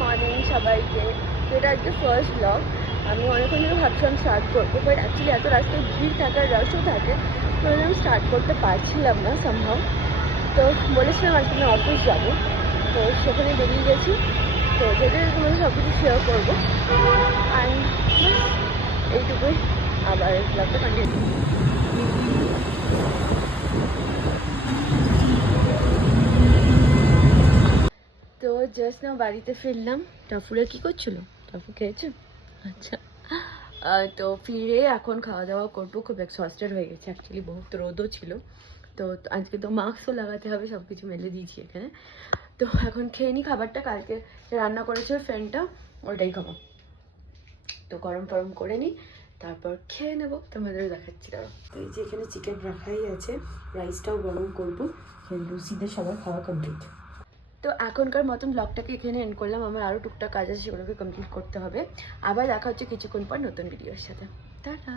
Morning সবাইকে। এটা আজকে ফার্স্ট ব্লগ। আমি অনেকক্ষণ ধরে ভাবছিলাম স্টার্ট করবো, বাট অ্যাকচুয়ালি এত রাস্তায় ভিড় থাকে আর রাশও থাকে, তো আমি স্টার্ট করতে পারছিলাম না সামহাও। তো বলেছিলাম আজকে আমি অফিস যাবো, তো সেখানে বেরিয়ে গেছি। তো যেটা তোমাদের সব কিছু শেয়ার করবো অ্যান্ড এইটুকুই। আবার ব্লগটা কন্টিনিউ। তো জাস্ট না বাড়িতে ফিরলাম। টাফুরে কি করছিল? টাফু খেয়েছে? আচ্ছা। তো ফিরে এখন খাওয়া দাওয়া করবো। খুব এক্সস্টেড হয়ে গেছে অ্যাকচুয়ালি, বহুত রোদও ছিল। তো আজকে তো মাস্কও লাগাতে হবে, সব কিছু মেলে দিয়েছি এখানে। তো এখন খেয়ে নিই খাবারটা। কালকে রান্না করেছে ফ্রেন্ডটা, ওটাই খাবো। তো গরম টরম করে নিই, তারপর খেয়ে নেবো। তোমাদেরও দেখাচ্ছি দাঁড়ো। তো এই যে এখানে চিকেন রাখাই আছে, রাইসটাও গরম করবো। লুচিদের সবার খাওয়া কমপ্লিট। তো এখনকার মতন ব্লগটাকে এখানে এন্ড করলাম। আমার আরও টুকটাক কাজ আছে, সেগুলোকে কমপ্লিট করতে হবে। আবার দেখা হচ্ছে কিছুক্ষণ পর নতুন ভিডিওর সাথে। টাটা।